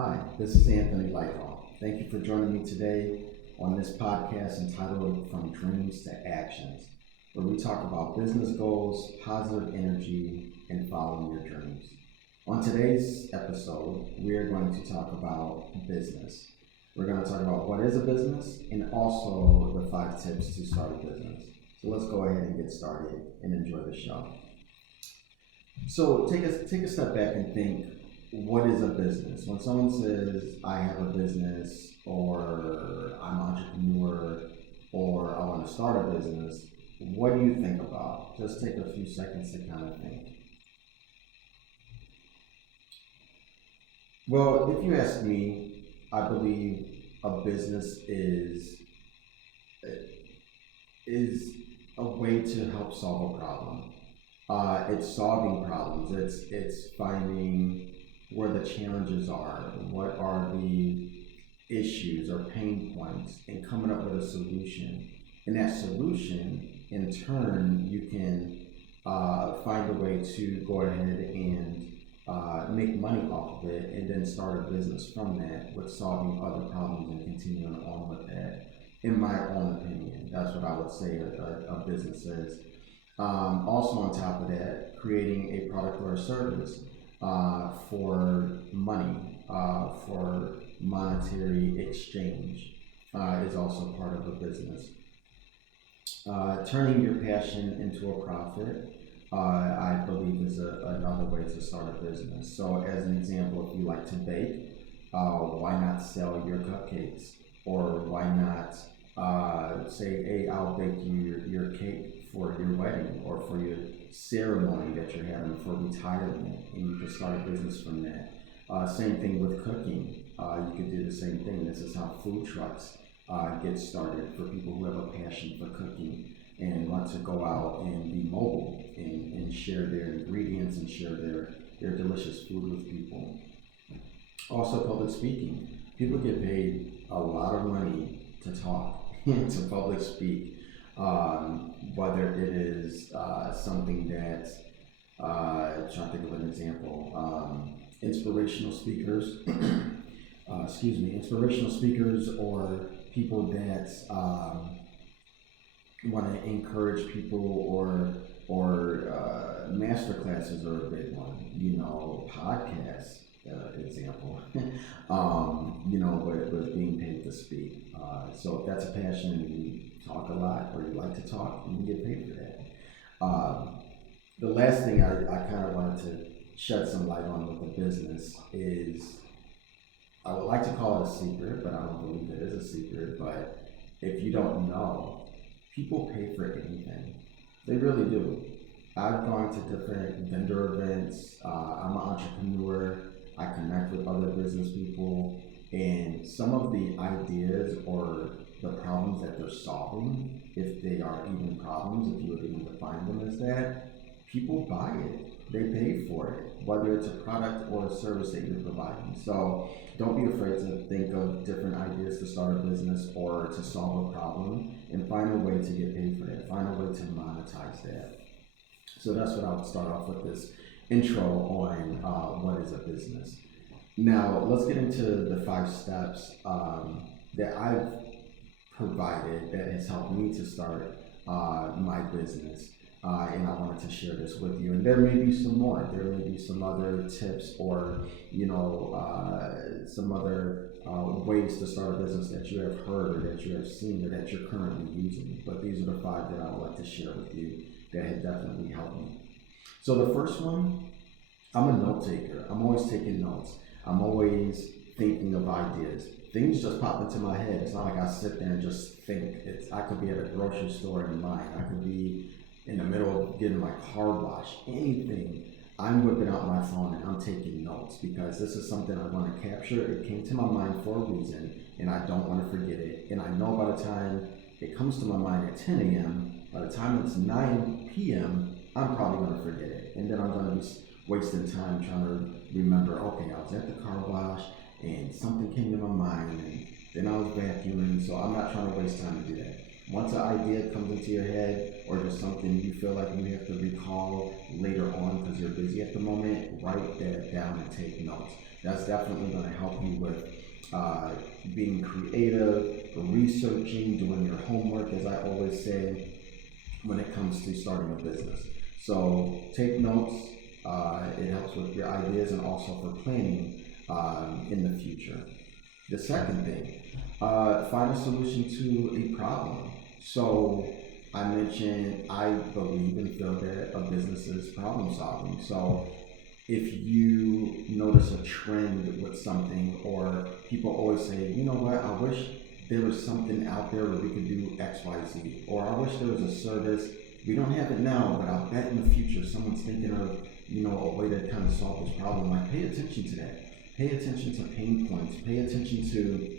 Hi, this is Anthony Lighthall. Thank you for joining me today on this podcast entitled From Dreams to Actions, where we talk about business goals, positive energy, and following your dreams. On today's episode, we are going to talk about business. We're going to talk about what is a business and also the 5 tips to start a business. So let's go ahead and get started and enjoy the show. So take a step back and think, what is a business? When someone says, I have a business, or I'm an entrepreneur, or I want to start a business, what do you think about? Just take a few seconds to kind of think. Well, if you ask me, I believe a business is a way to help solve a problem. It's solving problems. It's finding where the challenges are, what are the issues or pain points, and coming up with a solution. And that solution, in turn, you can find a way to go ahead and make money off of it, and then start a business from that with solving other problems and continuing on with that. In my own opinion, that's what I would say a business is. Also, on top of that, creating a product or a service for money, for monetary exchange, is also part of a business. Turning your passion into a profit, I believe, is another way to start a business. So, as an example, if you like to bake, why not sell your cupcakes? Or why not say, hey, I'll bake you your cake for your wedding or for your ceremony that you're having for retirement, and you can start a business from that. Same thing with cooking. You could do the same thing. This is how food trucks get started for people who have a passion for cooking and want to go out and be mobile and share their ingredients and share their delicious food with people. Also, public speaking. People get paid a lot of money to talk, to public speak. Whether it is something that, trying to think of an example, inspirational speakers, inspirational speakers, or people that want to encourage people, or master classes are a big one. Podcasts, example. With being paid to speak. So if that's a passion and you talk a lot or you like to talk, you can get paid for that. The last thing I kind of wanted to shed some light on with the business is, I would like to call it a secret, but I don't believe it is a secret. But if you don't know, people pay for anything. They really do. I've gone to different vendor events. I'm an entrepreneur. I connect with other business people, and some of the ideas or the problems that they're solving, if they are even problems, if you would even define them as that, people buy it. They pay for it, whether it's a product or a service that you're providing. So don't be afraid to think of different ideas to start a business or to solve a problem, and find a way to get paid for that. Find a way to monetize that. So that's what I would start off with this intro on what is a business. Now, let's get into the 5 steps that I've provided that has helped me to start my business. And I wanted to share this with you. And there may be some more. There may be some other tips, or some other ways to start a business that you have heard or that you have seen or that you're currently using. But these are the 5 that I would like to share with you that have definitely helped me. So the first one, I'm a note taker. I'm always taking notes. I'm always thinking of ideas. Things just pop into my head. It's not like I sit there and just think. I could be at a grocery store in mind. I could be in the middle of getting my car washed. Anything. I'm whipping out my phone and I'm taking notes, because this is something I want to capture. It came to my mind for a reason, and I don't want to forget it. And I know by the time it comes to my mind at 10 a.m., by the time it's 9 p.m., I'm probably going to forget it. And then I'm going to be wasting time trying to remember, okay, I was at the car wash and something came to my mind, and then I was vacuuming, so I'm not trying to waste time to do that. Once an idea comes into your head or just something you feel like you have to recall later on because you're busy at the moment, write that down and take notes. That's definitely going to help you with being creative, researching, doing your homework, as I always say, when it comes to starting a business. So take notes. It helps with your ideas and also for planning in the future. The second thing, find a solution to a problem. So I mentioned I believe and feel that a business is problem solving. So if you notice a trend with something, or people always say, you know what, I wish there was something out there where we could do X, Y, Z, or I wish there was a service. We don't have it now, but I'll bet in the future someone's thinking of, a way to kind of solve this problem. Like, pay attention to that. Pay attention to pain points. Pay attention to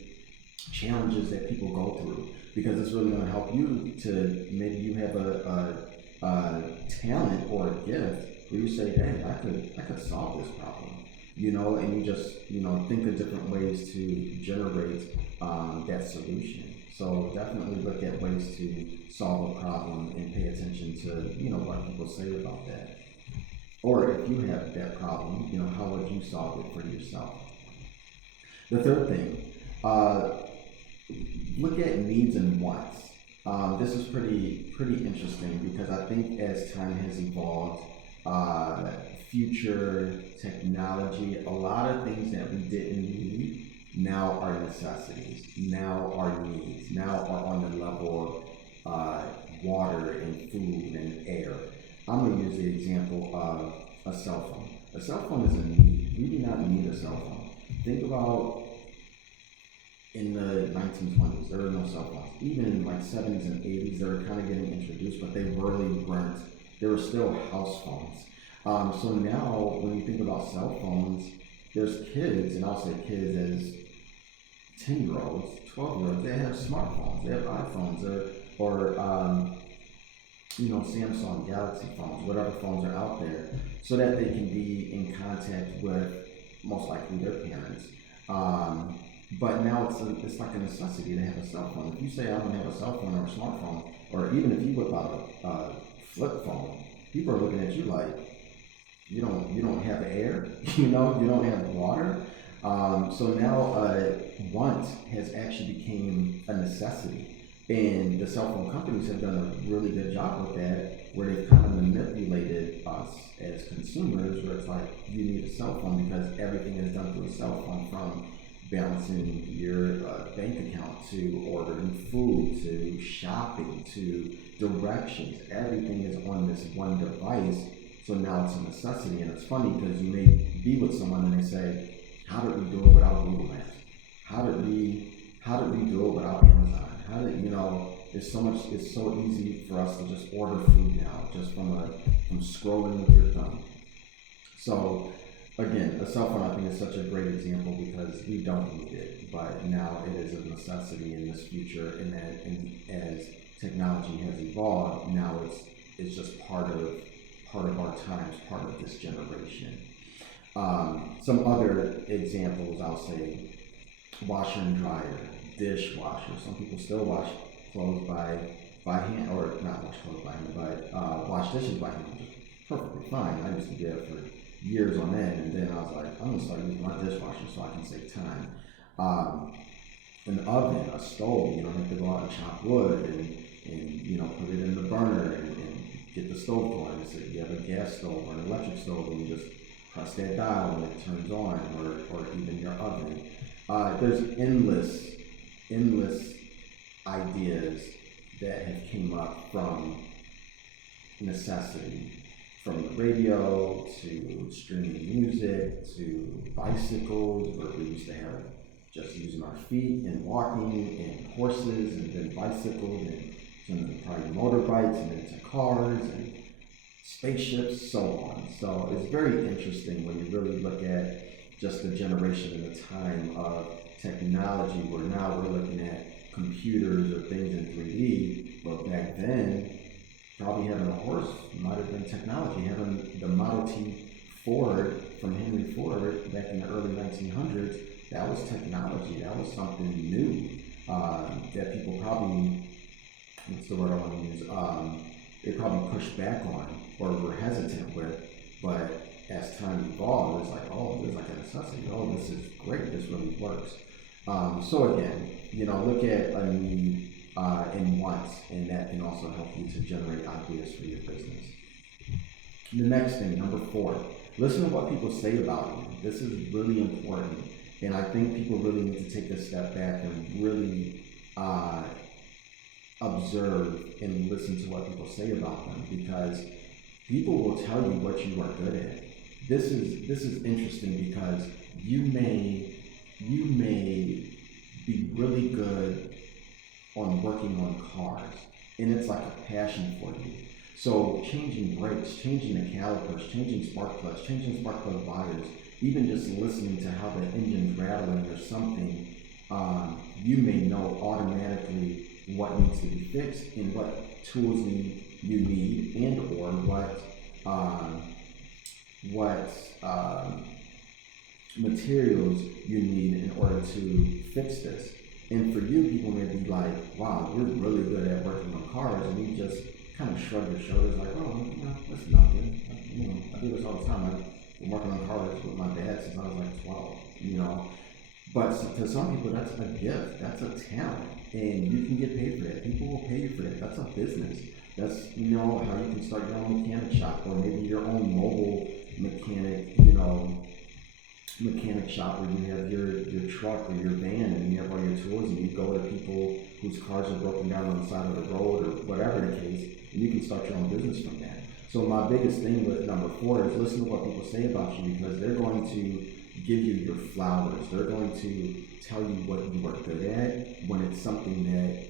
challenges that people go through, because it's really going to help you to, maybe you have a talent or a gift where you say, hey, I could solve this problem, and you just, think of different ways to generate that solution. So definitely look at ways to solve a problem and pay attention to, what people say about that. Or if you have that problem, how would you solve it for yourself? The third thing, look at needs and wants. This is pretty interesting, because I think as time has evolved, future technology, a lot of things that we didn't need now are necessities, now are needs, now are on the level of water and food and air. I'm going to use the example of a cell phone. A cell phone is a need. We do not need a cell phone. Think about in the 1920s, there were no cell phones. Even in like 70s and 80s, they were kind of getting introduced, but they really weren't. They were still house phones. So now, when you think about cell phones, there's kids, and I'll say kids as 10-year-olds, 12-year-olds, they have smartphones, they have iPhones, or Samsung Galaxy phones, whatever phones are out there, so that they can be in contact with, most likely, their parents. But now it's like a necessity to have a cell phone. If you say I don't have a cell phone or a smartphone, or even if you whip out a flip phone, people are looking at you like, you don't have air, you don't have water. So now want has actually become a necessity. And the cell phone companies have done a really good job with that, where they've kind of manipulated us as consumers, where it's like, you need a cell phone because everything is done through a cell phone, from balancing your bank account to ordering food to shopping to directions. Everything is on this one device. So now it's a necessity. And it's funny because you may be with someone and they say, how did we do it without Google Maps? How did we do it without Amazon? It's so easy for us to just order food now, just from scrolling with your thumb. So again, a cell phone, I think, is such a great example, because we don't need it, but now it is a necessity in this future, and as technology has evolved, now it's just part of our times, part of this generation. Some other examples, I'll say, washer and dryer, dishwasher. Some people still wash clothes by hand, or not wash clothes by hand, but wash dishes by hand, which is perfectly fine. I used to do it for years on end, and then I was like, I'm gonna start using my dishwasher so I can save time. An oven, a stove, you don't have to go out and chop wood and put it in the burner and get the stove going. So you have a gas stove or an electric stove, and you just press that dial and it turns on, or even your oven. There's endless ideas that have came up from necessity, from the radio to streaming music to bicycles, where we used to have just using our feet and walking, and horses, and then bicycles, and probably motorbikes, and then to cars and spaceships, so on. So it's very interesting when you really look at just the generation and the time of technology, where now we're looking at computers or things in 3D, but back then, probably having a horse might have been technology. Having the Model T Ford from Henry Ford back in the early 1900s, that was technology. That was something new that people probably what's the word I want to use? They probably pushed back on or were hesitant with, but as time evolved, it's like, oh, there's like a necessity. Oh, this is great. This really works. So again, look at a need and wants, and that can also help you to generate ideas for your business. The next thing, number 4, listen to what people say about you. This is really important, and I think people really need to take a step back and really observe and listen to what people say about them, because people will tell you what you are good at. This is interesting because you may be really good on working on cars, and it's like a passion for you. So changing brakes, changing the calipers, changing spark plugs, changing spark plug wires, even just listening to how the engine's rattling or something, you may know automatically what needs to be fixed and what tools you need, and or what materials you need in order to fix this. And for you, people may be like, wow, you're really good at working on cars, and you just kind of shrug your shoulders like, oh, that's nothing. I do this all the time. I've been working on cars with my dad since I was like 12, But to some people, that's a gift. That's a talent. And you can get paid for that. People will pay you for that. That's a business. That's, how you can start your own mechanic shop, or maybe your own mobile mechanic shop where you have your truck or your van and you have all your tools, and you go to people whose cars are broken down on the side of the road or whatever the case, and you can start your own business from that. So my biggest thing with number 4 is listen to what people say about you, because they're going to give you your flowers. They're going to tell you what you are good at when it's something that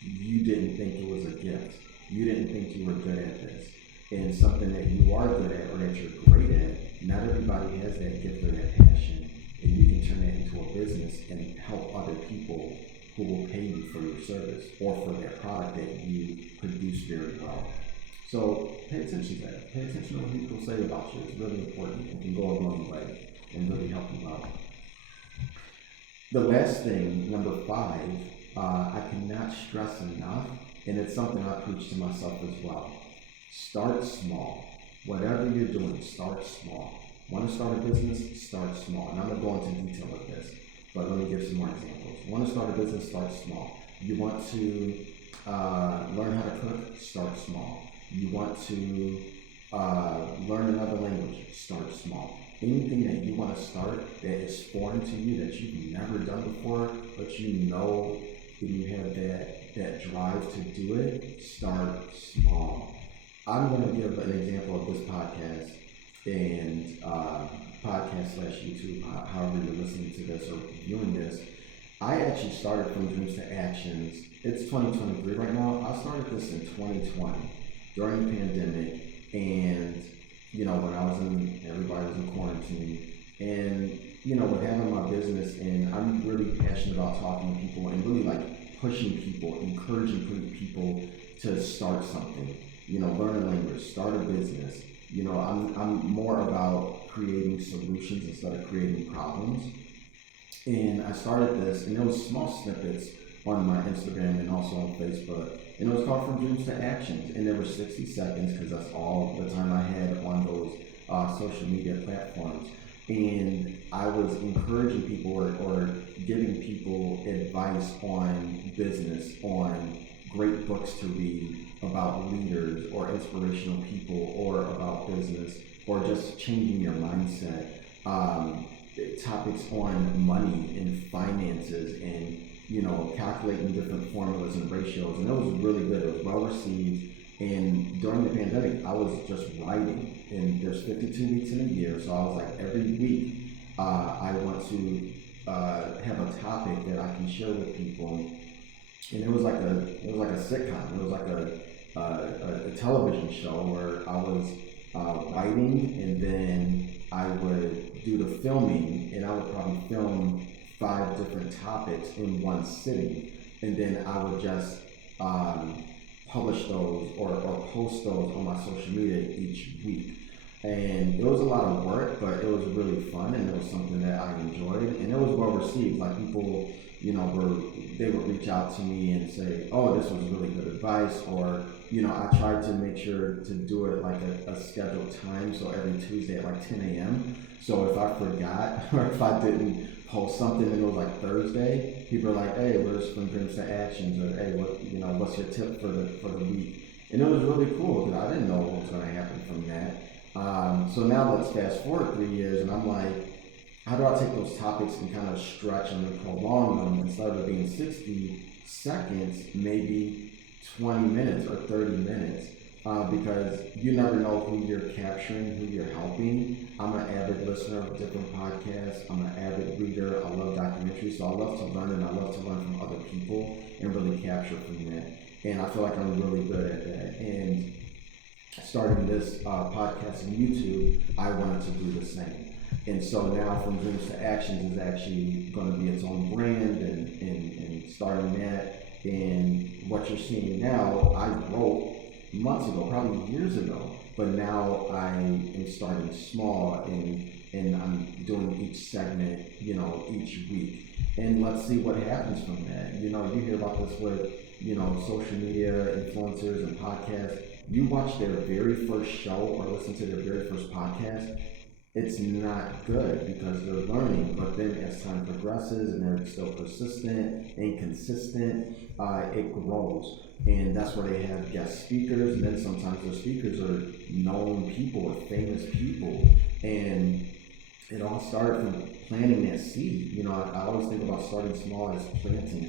you didn't think it was a gift. You didn't think you were good at this. And something that you are good at or that you're great at, not everybody has that gift or that passion, and you can turn that into a business and help other people who will pay you for your service or for that product that you produce very well. So pay attention to that. Pay attention to what people say about you. It's really important and can go a long way and really help you out. The last thing, number 5, I cannot stress enough, and it's something I preach to myself as well. Start small. Whatever you're doing, start small. Want to start a business? Start small. And I'm going to go into detail with this, but let me give some more examples. Want to start a business? Start small. You want to learn how to cook? Start small. You want to learn another language? Start small. Anything that you want to start that is foreign to you, that you've never done before, but and you have that drive to do it, start small. I'm going to give an example of this podcast and podcast/YouTube, however you're listening to this or viewing this. I actually started From Dreams to Actions. It's 2023 right now. I started this in 2020 during the pandemic, and when everybody was in quarantine, and with having my business, and I'm really passionate about talking to people and really like pushing people, encouraging people to start something. Learn a language, start a business. I'm more about creating solutions instead of creating problems. And I started this, and it was small snippets on my Instagram and also on Facebook. And it was called From Dreams to Actions. And there were 60 seconds because that's all the time I had on those social media platforms. And I was encouraging people or giving people advice on business, on great books to read about leaders or inspirational people, or about business, or just changing your mindset. Topics on money and finances, and calculating different formulas and ratios, and it was really good. It was well received. And during the pandemic, I was just writing, and there's 52 weeks in a year, so I was like, every week I want to have a topic that I can share with people. And it was like a sitcom. It was like a television show where I was writing, and then I would do the filming, and I would probably film 5 different topics in one sitting, and then I would just publish those or post those on my social media each week. And it was a lot of work, but it was really fun, and it was something that I enjoyed, and it was well received. Like people, they would reach out to me and say, "Oh, this was really good advice," or I tried to make sure to do it like a scheduled time, so every Tuesday at like 10 a.m. So if I forgot or if I didn't post something and it was like Thursday, people are like, "Hey, where's From Dreams to Actions?" or "Hey, what's your tip for the week?" And it was really cool because I didn't know what was going to happen from that. So now let's fast forward 3 years, and I'm like, how do I take those topics and kind of stretch them and prolong them instead of it being 60 seconds, maybe 20 minutes or 30 minutes? Because you never know who you're capturing, who you're helping. I'm an avid listener of different podcasts. I'm an avid reader. I love documentaries, so I love to learn, and I love to learn from other people and really capture from that. And I feel like I'm really good at that. And starting this podcast on YouTube, I wanted to do the same. And so now From Dreams to Actions is actually going to be its own brand, and starting that. And what you're seeing now, I wrote months ago, probably years ago, but now I am starting small, and I'm doing each segment, each week. And let's see what happens from that. You hear about this with, social media influencers and podcasts. You watch their very first show or listen to their very first podcast, it's not good because they're learning. But then as time progresses and they're still persistent and consistent, it grows. And that's where they have guest speakers, and then sometimes the speakers are known people or famous people. And it all started from planting that seed. I always think about starting small as planting.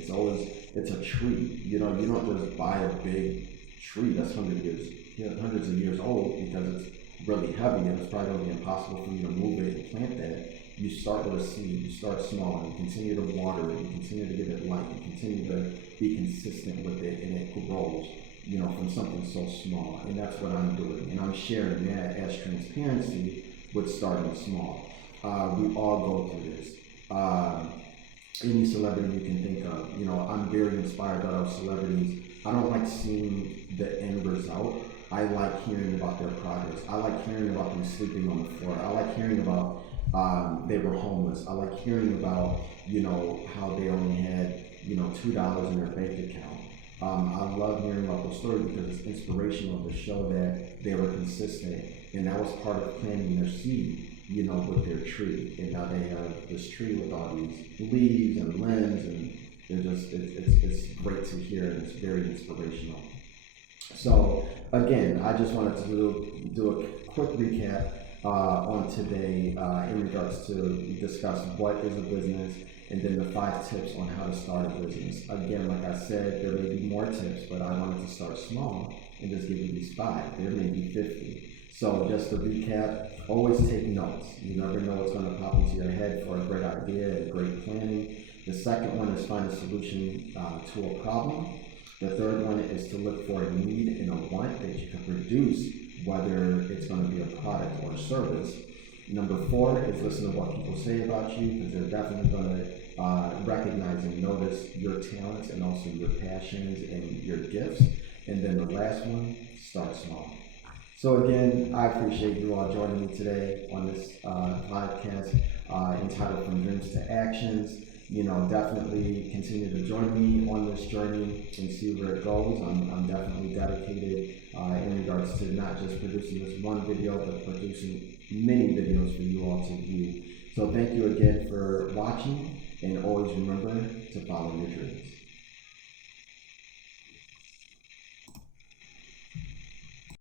It's a tree. You don't just buy a big tree that's hundreds of years old because it's really heavy and it's probably going to be impossible for you to move it and plant that. You start with a seed. You start small. You continue to water it. You continue to give it light. You continue to be consistent with it, and it grows. From something so small. And that's what I'm doing. And I'm sharing that as transparency with starting small. We all go through this. Any celebrity you can think of. I'm very inspired by those celebrities. I don't like seeing the end result. I like hearing about their progress. I like hearing about them sleeping on the floor. I like hearing about they were homeless. I like hearing about, how they only had, $2 in their bank account. I love hearing about those stories because it's inspirational to show that they were consistent, and that was part of planting their seed, with their tree. And now they have this tree with all these leaves and limbs, and it's great to hear, and it's very inspirational. So again, I just wanted to do a quick recap on today in regards to discuss what is a business, and then the 5 tips on how to start a business. Again, like I said, there may be more tips, but I wanted to start small and just give you these 5. There may be 50. So just to recap, always take notes. You never know what's going to pop into your head for a great idea and great planning. The second one is find a solution to a problem. The third one is to look for a need and a want that you can produce, whether it's going to be a product or a service. Number 4 is listen to what people say about you, because they're definitely going to recognize and notice your talents and also your passions and your gifts. And then the last one, start small. So again, I appreciate you all joining me today on this podcast entitled From Dreams to Actions. Definitely continue to join me on this journey and see where it goes. I'm definitely dedicated in regards to not just producing this one video, but producing many videos for you all to view. So thank you again for watching, and always remember to follow your dreams.